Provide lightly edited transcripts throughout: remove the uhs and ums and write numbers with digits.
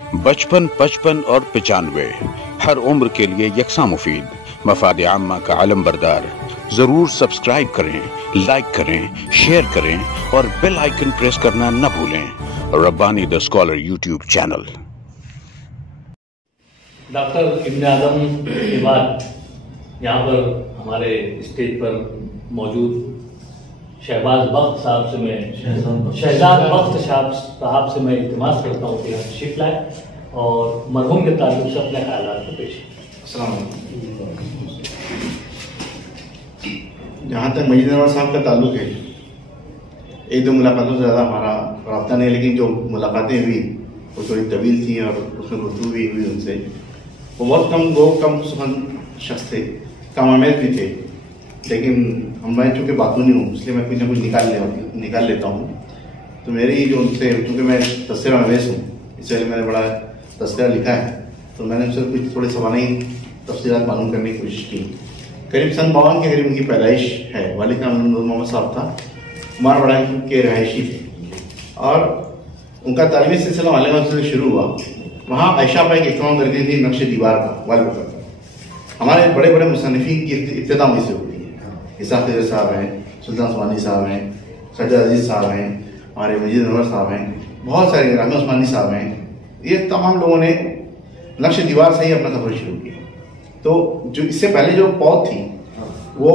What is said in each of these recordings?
55, 55 और 95 हर उम्र के लिए यकसा मुफीद, मफाद आम्मा का अलम बरदार। जरूर सब्सक्राइब करें, लाइक करें, शेयर करें और बेल आइकन प्रेस करना न भूलें। Rabbani the scholar YouTube channel. Doctor Ibn Adam के बाद यहाँ पर हमारे स्टेज पर मौजूद शहजाद बख्त साहब से मैं इल्तिमास करता हूँ कि तशरीफ लाए और मरहूम के ताल्लुक से अपने ख्यालात को पेश करें। जहाँ तक मजीद अनवर साहब का ताल्लुक है, एक दो मुलाकातों से ज़्यादा हमारा रब्ता नहीं, लेकिन जो मुलाकातें हुई वो थोड़ी तवील थी और उसमें गुफ्तगू भी हुई उनसे। वो बहुत कम सुखन शख्स थे, कम आमेज भी थे, लेकिन मैं चूँकि बातूनी हूँ इसलिए मैं कुछ ना कुछ निकाल लेता हूँ। तो मेरी जो उनसे, चूँकि मैं तस्वीर नवेस हूँ, इसलिए मैंने बड़ा तस्वीर लिखा है, तो मैंने उनसे कुछ थोड़े सवानी तफसीलात मालूम करने की कोशिश की। करीब सन 52 के करीब उनकी पैदाइश है। वालिद का नूर मोहम्मद साहब था, कुमार बड़ा के रहायशी थे और उनका तालीमी सिलसिला मालेगांव से शुरू हुआ। वहाँ आयशा पाई की इख्तिमाम करती थी नक्श दीवार का वाल पर। हमारे बड़े बड़े मुसन्निफीन की इब्तिदा वहीं से होती है। इसाक खिज़र साहब हैं, सुल्तान उस्मानी साहब हैं, सज्जाद अजीज़ साहब हैं, हमारे मजीद अनवर साहब हैं, बहुत सारे रामी उस्मानी साहब हैं। ये तमाम लोगों ने नक्श दीवार से ही अपना सफ़र शुरू किया। तो जो इससे पहले जो पौध थी वो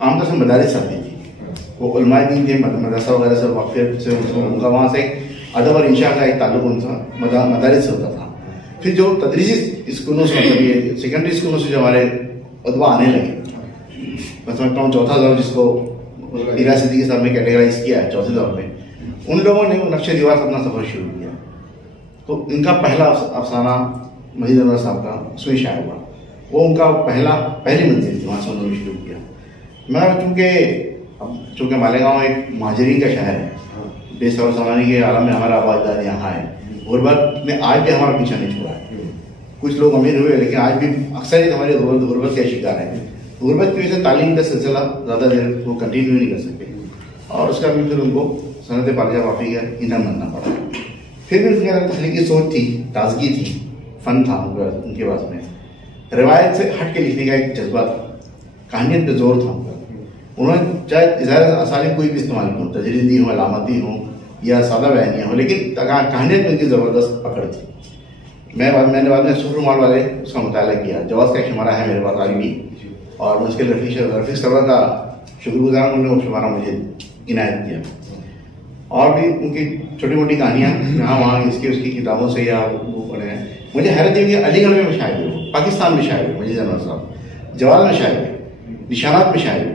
आमतौर से मदारिस आती थी, वो उलमाए दीन थे, मदरसा वगैरह से वाक़िफ़ से उनका वहाँ से अदब और इंशा का एक ताल्लुक़ उनका मदारिस से होता था। फिर जो तदरीसी स्कूलों से, मतलब ये सेकेंडरी स्कूलों से जो हमारे उतबा आने लगे, मैं समझता हूँ चौथा दौर जिसको हीरा सिद्दीकी साहब ने कैटेगराइज किया है चौथे दौर में, उन लोगों ने नक्श दीवार से अपना सफ़र शुरू किया। तो इनका पहला अफसाना मजीद अनवर साहब का उसमें शाया हुआ। वो उनका पहली मंजिल थी, वहाँ से उन्होंने शुरू किया। मैं चूँकि मालेगांव एक महाजरीन का शहर है, बेसबर ज़माने के आलम में हमारा आबाददार यहाँ है। गुरबत ने आज भी हमारा पीछा नहीं छोड़ा है। कुछ लोग अमीर हुए लेकिन आज भी अक्सर ही हमारे गुरबत के शिकार हैं। गुरबत की वजह से तालीम का सिलसिला ज़्यादा देर वो कंटिन्यू नहीं कर सकते और उसका भी फिर उनको सनत पालिया वाफ़ी का ईंधन बनना पड़ा। फिर भी उनके अंदर तख्लीकी सोच थी, ताजगी थी, फ़न था उनके पास में, रिवायत से हट के लिखने का एक जज्बा था, कहानियत पे जोर था उनका। उन्होंने चाहे इज़हार असालिब कोई भी इस्तेमाल की हो, तजरीदी हो, अलामती हो या सादा बयानियाँ हो, लेकिन कहानियत में उनकी ज़बरदस्त पकड़ थी। मैंने बाद में सुर रुमाल वाले उसका मुताला किया। जवाज़ का एक शुमारा है मेरे पास आज भी, और मैं उसके रफ़ीक सरवर का शुक्रगुजार, उन्होंने वो शुमारा मुझे इनायत किया। और भी उनकी छोटी मोटी कहानियाँ जहाँ वहाँ उसकी किताबों से या वो पढ़े हैं। मुझे हैरत ये कि अलीगढ़ में शाये हुए, पाकिस्तान में शाये हुए मजीद अनवर साहब, जवाल में शाये हुए, निशानात में शाये हुए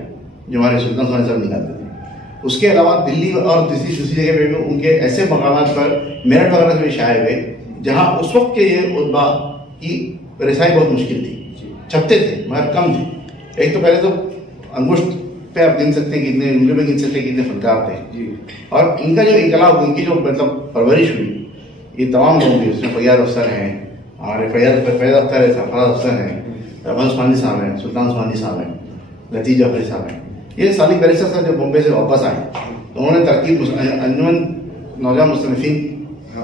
जो हमारे सुल्तान उस्मानी साहब निकालते थे। उसके अलावा दिल्ली और दूसरी जगह पे भी उनके ऐसे मकामात पर मेरठ वगैरह से भी शाये हुए जहाँ उस वक्त के ये उतबा की रसाई बहुत मुश्किल थी, छपते थे मगर कम थे। एक तो पहले तो अंगुष्ठ पे आप गिन सकते हैं कितने, उंगली में गिन सकते हैं कितने फनकार थे। और इनका जो इनकलाब, इनकी जो मतलब परवरिश हुई, ये तमाम लोग भी, उसमें फैयाज अफसर हैं, हमारे फैयाज अख्तर है, सरफराज अफसर हैं, रहमान उस्मानी साहब हैं, सुल्तान उस्मानी साहब हैं, लतीफ़ जाफरी साहब हैं। ये सालिक बैरिस्टर साहब जब बॉम्बे से वापस आए तो उन्होंने तरकीब अंजुमन नौजवान मुस्तनफीन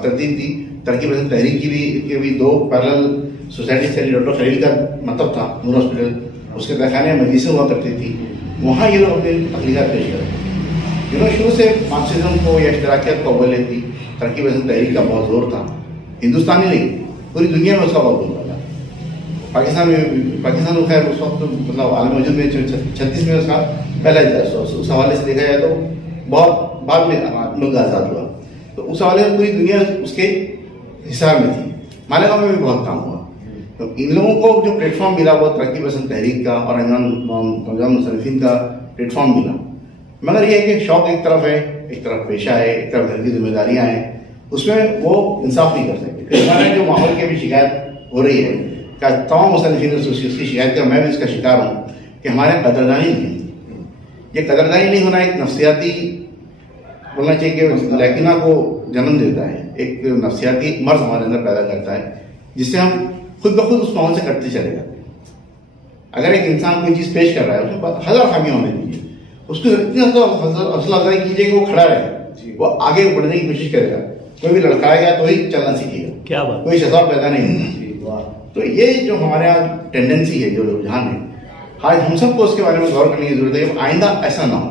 तरतीब दी, तरकीब तहरीक की भी 2 पैरेलल सोसाइटी से। डॉक्टर खलील का मतलब था नूर हॉस्पिटल, उसके तहखाने मजलिसें हुआ करती थी, वहाँ ये लोग अपनी तख्लीक़ात पेश करते। इन्होंने शुरू से मार्क्सिज्म को या इश्तराकियत को अव्वल थी, तरकीब तहरीक का बहुत जोर था। हिंदुस्तानी नहीं, पूरी दुनिया में उसका बहुत जोर था। पाकिस्तान में खैर उस वक्त मतलब आलम वजूद में 36 में उसका पहला इजलास हुआ। उस हवाले से देखा जाए तो बहुत बाद में मुल्क आज़ाद हुआ, तो उस हवाले से पूरी दुनिया उसके हिसार में थी। मालेगांव में भी बहुत काम हुआ। तो इन लोगों को जो प्लेटफॉर्म मिला वो तरक्की पसंद तहरीक का और नौजवान मुसन्निफीन का प्लेटफॉर्म मिला। मगर ये है कि शौक एक तरफ है, एक तरफ पेशा है, एक तरफ घर की जिम्मेदारियाँ हैं, उसमें वो इंसाफ नहीं कर सकते। फिर हमारे जो माहौल की भी शिकायत हो रही है, क्या तमाम मुसन्निफीन उसकी शिकायत का मैं भी इसका शिकार हूँ कि हमारे कदरदानी नहीं। ये कदरदानी नहीं होना एक नफ्सियाती बोलना चाहिए कि लैकिना को जन्म देता है, एक नफ्सियाती मर्ज हमारे अंदर पैदा करता है, जिससे हम खुद ब खुद उस माहौल से कटते चले जाते हैं। अगर एक इंसान कोई चीज़ पेश कर रहा है, उसमें 1000 खामियां होने दीजिए, उसको इतनी हौसला अफजाई कीजिए कि वो खड़ा रहे, वो आगे बढ़ने की कोशिश करेगा। कोई भी लड़काएगा तो ही चलना सीखेगा। क्या बात, कोई शज़ा पैदा नहीं होता। तो ये जो हमारे यहाँ टेंडेंसी है, जो रुझान है, आज हम सबको उसके बारे में गौर करने की जरूरत है कि आइंदा ऐसा ना हो।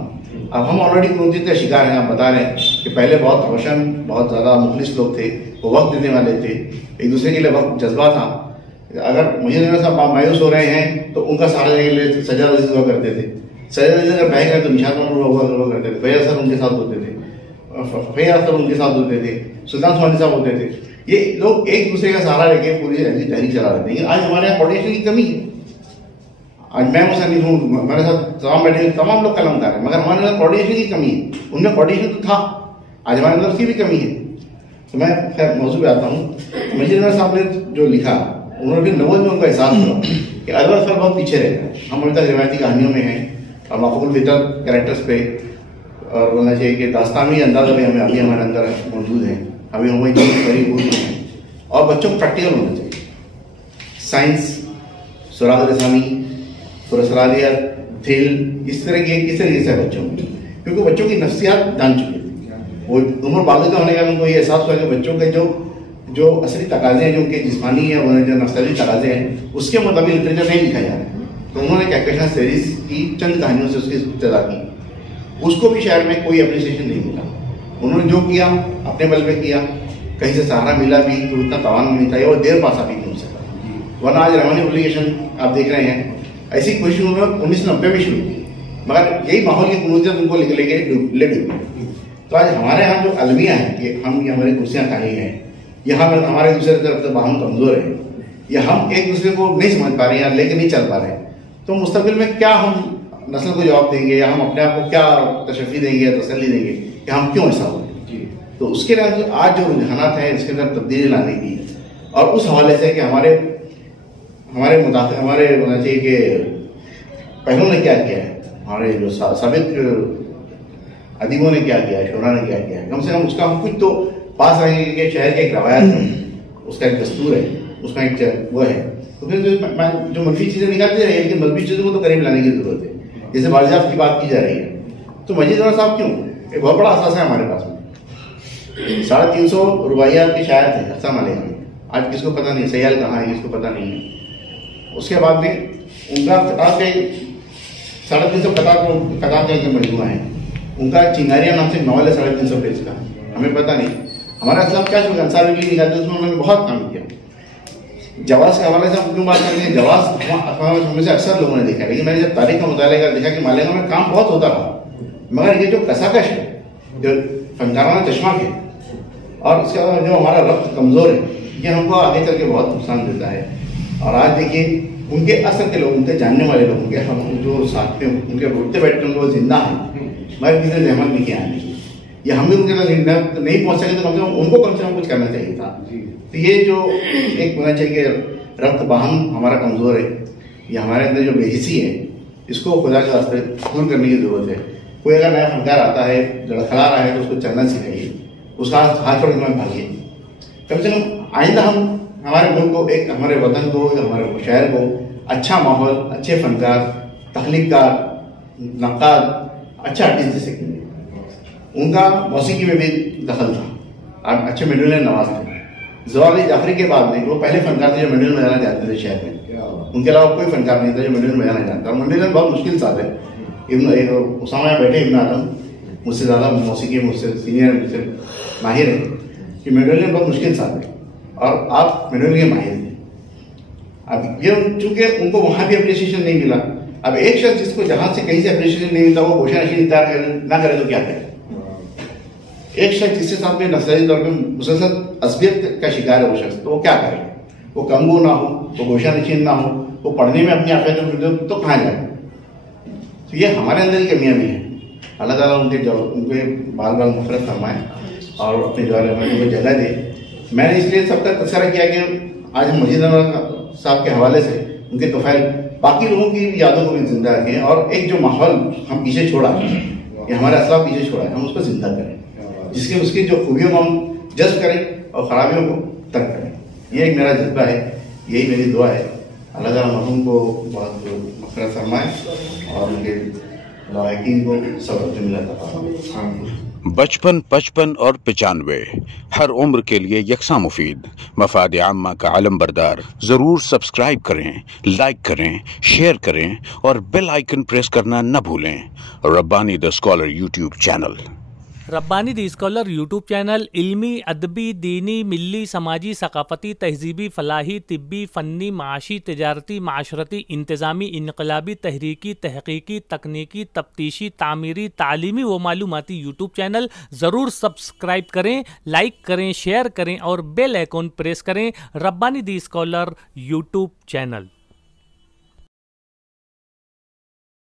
अब हम ऑलरेडी क्रोधित का शिकार हैं। आप बता रहे हैं कि पहले बहुत रोशन, बहुत ज़्यादा मुखलिस लोग थे, वो वक्त देने वाले थे, एक दूसरे के लिए वक्त जज्बा था। अगर मुझे साहब मायूस हो रहे हैं तो उनका सहारा देने के लिए सज्जाद अजीज हुआ करते थे। सज्जाद अजीज अगर बह गए तो निशात हुआ करते थे, फैयाज सर उनके साथ होते थे, फैयाज सर उनके साथ होते थे, सुल्तान सुहानी साहब होते थे। ये लोग एक दूसरे का सहारा लेके पूरी तहरीक चला रहे थे। लेकिन आज हमारे यहाँ कोऑर्डिनेशन की कमी है। आज मैं मुसन्निफ हूँ, मेरे साथ तमाम बैठे तमाम लोग कलमकार हैं, मगर हमारे अंदर कोऑर्डिनेशन की कमी है। उनमें कोऑर्डिनेशन तो था, आज हमारे अंदर उसकी भी कमी है। तो मैं खैर मौजूद पे आता हूँ। मजीद अनवर साहब ने जो लिखा, उन्होंने फिर नवोज में उनका एहसास हुआ कि अरवर सर बहुत पीछे रह गए। हम अभी तक रिवायती कहानियों में हैं और माकूल फितर कैरेक्टर्स पे, और बोलना चाहिए कि दास्तानी अंदाजा में हमें अभी हमारे अंदर मौजूद है। अभी हमें करीब हुई हैं और बच्चों को प्रैक्टिकल होना चाहिए। साइंस, सुराग रसानी, पुरस्कारियत, थ्रिल, इस तरह से बच्चों में, क्योंकि बच्चों की नफ्सियात जान चुके थे। वो उम्र बालिग होने का उनको ये एहसास हुआ कि बच्चों के जो असली तकाजे हैं, जो उनके जिस्मानी है, जो नफ्सानी तकाजे हैं, उसके मुताबिक लिटरेचर नहीं लिखा जा रहा है। तो उन्होंने कहकशां सीरीज की चंद कहानियों से उसकी इब्तिदा की। उसको भी शहर में कोई अप्रिसिएशन नहीं मिला। उन्होंने जो किया अपने बल पे किया, कहीं से सहारा मिला भी तो उतना तवान नहीं था, और देर पासा भी नहीं हो सका। वरना आज रहमानी पब्लिकेशन आप देख रहे हैं, ऐसी कोशिश उन्होंने 1990 में शुरू की, मगर यही माहौल की कनूजियत उनको लेके ले डूबी। तो आज हमारे यहाँ जो अलमिया है कि हम ये हमारी कुर्सियाँ खाली हैं, यहाँ हमारे दूसरे तरफ से बाहम कमज़ोर है, या हम एक दूसरे को नहीं समझ पा रहे हैं या लेके नहीं चल पा रहे हैं, तो मुस्तकबिल में क्या हम नस्ल को जवाब देंगे, या हम अपने आप को क्या तशफ़ी देंगे या तसल्ली देंगे कि हम क्यों ऐसा हो। तो उसके लिए आज जो रुझानात हैं, इसके अंदर तब्दीली लाने की, और उस हवाले से कि हमारे होना चाहिए कि पहलों ने क्या किया है, हमारे जो साबिक अदीबों ने क्या किया है, शोरा ने क्या किया है, कम से कम उसका हम कुछ तो पास रखेंगे कि शहर की एक रवायत है, उसका एक दस्तूर है, उसका एक वो है। तो फिर जो मनफी चीज़ें निकालते रहे, लेकिन मजबूत चीज़ों को तो करीब लाने की जरूरत है। जैसे बालियात की बात की जा रही है, तो मजीद अनवर साहब क्यों, एक बहुत बड़ा असास है हमारे पास में। 350 रुबाइयात के शायर थे हसन अली खान, आज किसको पता नहीं सयाल कहाँ है, किसको पता नहीं है। उसके बाद में उनका कतार के 350 कतार का मजमूआ है। उनका चिंगारिया नाम से नॉवल है 350 पेज का, हमें पता नहीं। हमारा असलाम क्या चल अंसार निकालते, उसमें उन्होंने बहुत काम किया। जवाज के हवाले से हम क्यों बात करते हैं, जवाज हमें से अक्सर लोगों ने देखा, लेकिन मैंने जब तारीख का मुताला कर देखा कि मालेगांव में काम बहुत होता रहा, मगर ये जो कसाकश है, जो फनकाराना चश्मा है, और उसके अलावा जो हमारा रब्त कमज़ोर है, ये हमको आगे चल के बहुत नुकसान देता है। और आज देखिए उनके असर के लोग, उनके जानने वाले लोग, उनके हम जो साथ में उनके उठते बैठते उनको जिंदा हैं, मगर किसी ने जहमत नहीं किया है। ये हम भी उनके साथ नहीं पहुंच सके, तो कम से कम कुछ करना चाहिए था। तो ये जो एक होना चाहिए कि रब्त बाहम हमारा कमज़ोर है, ये हमारे अंदर जो बेहिसी है, इसको खुदा के वास्ते दूर करने की जरूरत है। कोई अगर नया फनकार आता है, लड़खड़ा रहा है, तो उसको चलना सिखाइए, उसका हाथ छोड़ के मत भागिए। कम से कम आइंदा हम हमारे मुल्क को, एक हमारे वतन को, हमारे शहर को अच्छा माहौल, अच्छे फनकार, तख्लीकार, नक्काद, अच्छा आर्टिस्ट दे सकेंगे। उनका मौसीकी में भी दखल था, अच्छे मेडल नवाज थे। ज़वाल जाफरी के बाद में वो पहले फनकार थे जो मेडल में जाना चाहते थे शहर में, उनके अलावा कोई फनकार नहीं था जो मेडल में जाना चाहता। और मेडल बहुत मुश्किल साथ है। उसामा बैठे इब्न आदम मुझसे ज़्यादा मौसीकी, मुझसे सीनियर, मुझसे माहिर है कि मेडल बहुत मुश्किल साथ है, और आप मेडल के माहिर हैं। अब ये चूंकि उनको वहाँ भी अप्रिसिएशन नहीं मिला, अब एक शख्स जिसको जहाँ से कहीं से अप्रिसिएशन नहीं मिलता, वो गोशा नशीन ना करे तो क्या करे। एक शख्स जिसके साथ में नस्ली तौर पर मुसलसल असबियत का शिकार है वो शख्स, तो वो क्या करे, वो कमगो ना हो, वो गोशा नशीन ना हो, वो पढ़ने में अपनी आफियत तो कहाँ जाए। तो ये हमारे अंदर की कमियाँ भी हैं। अल्लाह ताला उनके बाल बाल मफरत फरमाए और अपने जो जगह दे। मैंने इसलिए सबका तस्करा किया कि आज हम मजीद अनवर साहब के हवाले से उनके तोफ़ैल बाकी लोगों की यादों को भी जिंदा रखें, और एक जो माहौल हम पीछे छोड़ा है, ये हमारे असलाफ पीछे छोड़ा है, हम उसको जिंदा करें, जिसके उसकी जो खूबियों को हम जज्ब करें और ख़राबियों को तर्क करें। ये एक मेरा जज्बा है, यही मेरी दुआ है। अल्लाह ताला मरहूम को बहुत मग़फ़िरत फरमाए और उनके लायकीन को सब्र मिला था। 55, 55 और 95 हर उम्र के लिए यकसा मुफीद मफाद आम्मा का अलम बरदार। ज़रूर सब्सक्राइब करें, लाइक करें, शेयर करें और बेल आइकन प्रेस करना न भूलें। Rabbani the scholar YouTube channel. Rabbani the scholar YouTube channel इल्मी, अदबी, दीनी, मिली, समाजी, सकाफती, तहजीबी, फलाही, तिब्बी, फ़न्नी, माशी, तिजारती, माशरती, इंतज़ामी, इनकलाबी, तहरीकी, तहकीकी, तकनीकी, तफ्तीशी, तामीरी, तालीमी व मालूमाती यूट्यूब चैनल। ज़रूर सब्सक्राइब करें, लाइक करें, शेयर करें और बेल आइकन प्रेस करें। Rabbani the scholar YouTube channel.